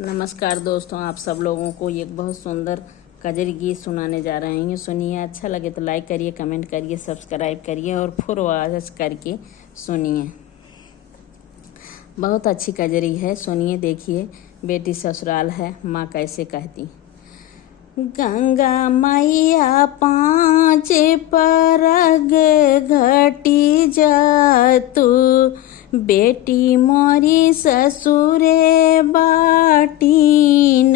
नमस्कार दोस्तों, आप सब लोगों को एक बहुत सुंदर कजरी गीत सुनाने जा रहे हैं। सुनिए, अच्छा लगे तो लाइक करिए, कमेंट करिए, सब्सक्राइब करिए और फुल आवाज़ करके सुनिए। बहुत अच्छी कजरी है, सुनिए, देखिए। बेटी ससुराल है, माँ कैसे कहती। गंगा मैया पाँच परग घटी जा तू, बेटी मोरी ससुरे बाटीन।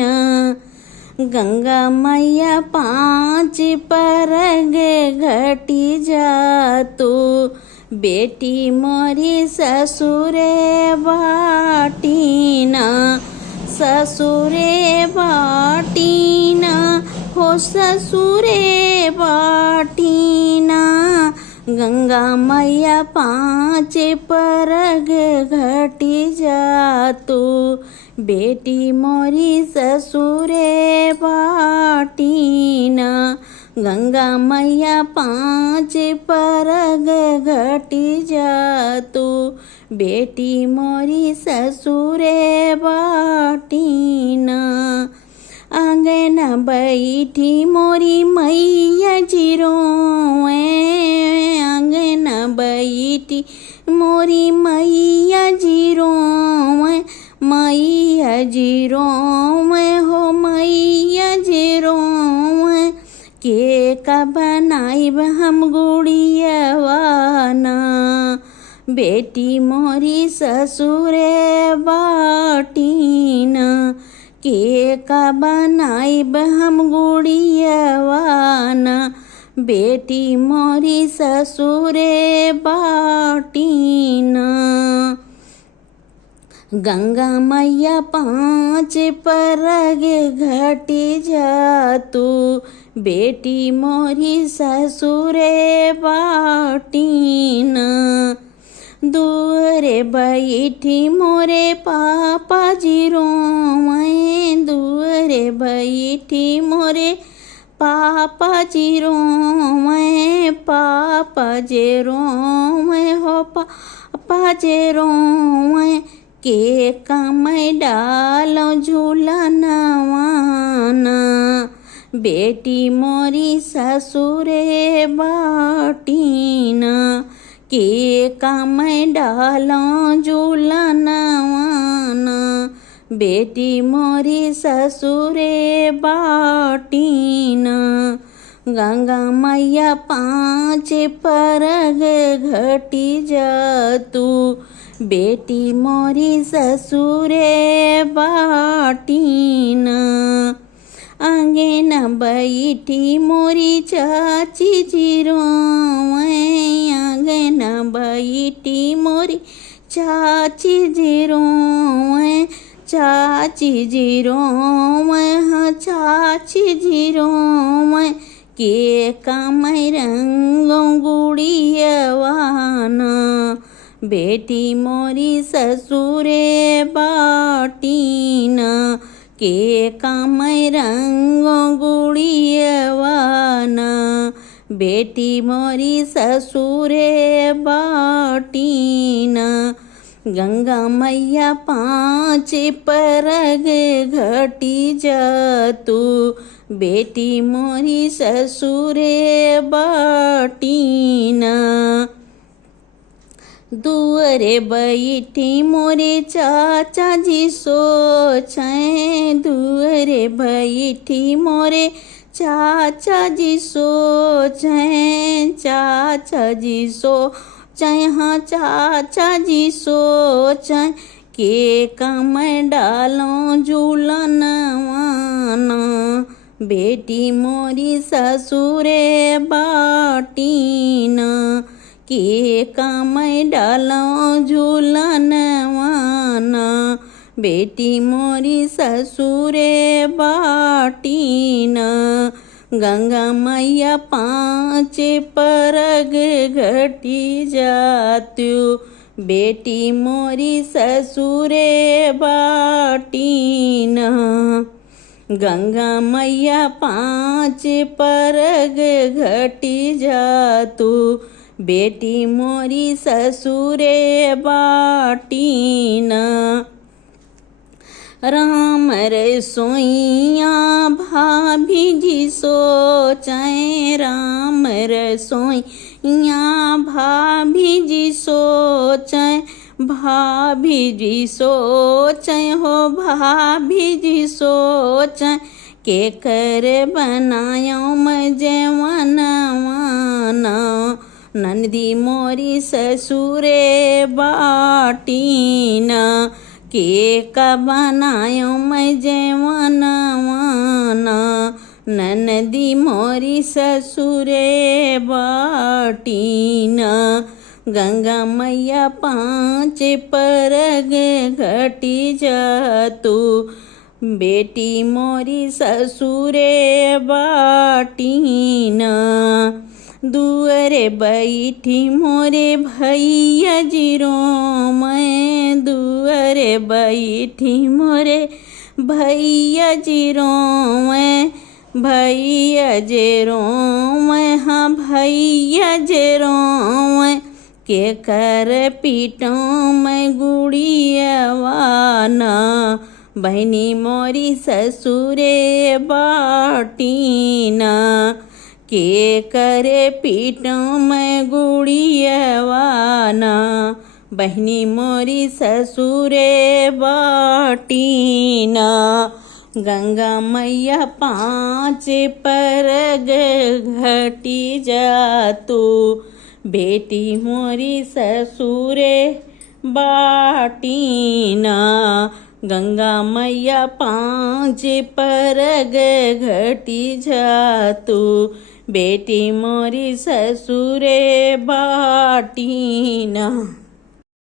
गंगा मैया पाँच परग घटी जा तू, बेटी मोरी ससुरे बाटीन। ससुरे बाटीना हो ससुरे बाटीना। गंगा मैया पाँच परग घटी जा तू, बेटी मोरी ससुरे बाटीना। गंगा मैया पाँच परग घटी जा तू, बेटी मोरी ससुरे बाटीना। आंगन बैठी मोरी मैया जी रोए, आंगन बैठी मोरी मैया जी रोए, मैया जी रोए हो मैया जी रोए। के का बनाइब हम गुड़ियावाना, बेटी मोरी ससुरे बाटीना। के का बनाइब हम गुड़ियावाना, बेटी मोरी ससुरे बाटीना। गंगा मैया पाँच परग घटी जा तू, बेटी मोरी ससुरे बाटीना। दूरे बैठी मोरे पापा जी रोए, दूरे बैठी मोरे पापा जी रोए, पापा जे रोए हो पापा जे रोए। के कमय डालो झूला नवाना, बेटी मोरी ससुरे बाटीना। के कमय डालो झूला नवाना, बेटी मोरी ससुरे बाटीना। गंगा मैया पाँच परग घटी जा तू, बेटी मोरी ससुरे बाटीना। आंगन बैठी मोरी चाची जी रोए, आंगन बैठी मोरी चाची जी रोए, चाची जी रोए, हाँ चाची जी रोए। के कमय रंगों गुड़ियावाना, बेटी मोरी ससुरे बाटीना। के कमय रंगों गुड़ियावाना, बेटी मोरी ससुरे बाटीना। गंगा मैया पाँच परग घटी जा तू, बेटी मोरी ससुरे बाटीना। दुअरे बैठी मोरे चाचा जी सोचें, दुअरे बैठी मोरे चाचा जी सोचें, चाचा जी सोचें, हाँ चाचा जी सोचें। के कमय डालो झूला नवाना, बेटी मोरी ससुरे बाटीना। के कमय डालो झूला नवाना, बेटी मोरी ससुरे बाटीना। गंगा मैया पाँच परग घटी जा तू, बेटी मोरी ससुरे बाटीना। गंगा मैया पाँच परग घटी जा तू, बेटी मोरी ससुरे बाटीना। राम रसोइया भाभी जी सोचै, राम रसोइया भाभी जी सोचै, भाभी जी सोचै हो भाभी जी सोचै, के कर बनायो मैं जेवनवाना, नंदी मोरी ससुरे बाटीना, के का बनायो मैं जेवनवाना, ननदी मोरी ससुरे बाटीना। गंगा मैया पाँच परग घटी जातू, बेटी मोरी ससुरे बाटीना। दुअरे बैठी मोरे भैया जी रोमै, दुअरे बैठी मोरे भैया जी रोमै, भैया जे रोमै, हाँ भैया जे रोमै, के कर पीटो मैं गुड़ियावाना, बहनी मोरी ससुरे बाटीना, के करे पीटो मैं गुड़ियावाना, बहनी मोरी ससुरे बाटीना। गंगा मैया पाँच परग घटी जातू, बेटी मोरी ससुरे बाटीना। गंगा मैया पाँच परग घटी जातू, बेटी मोरी ससुरे बाटीना।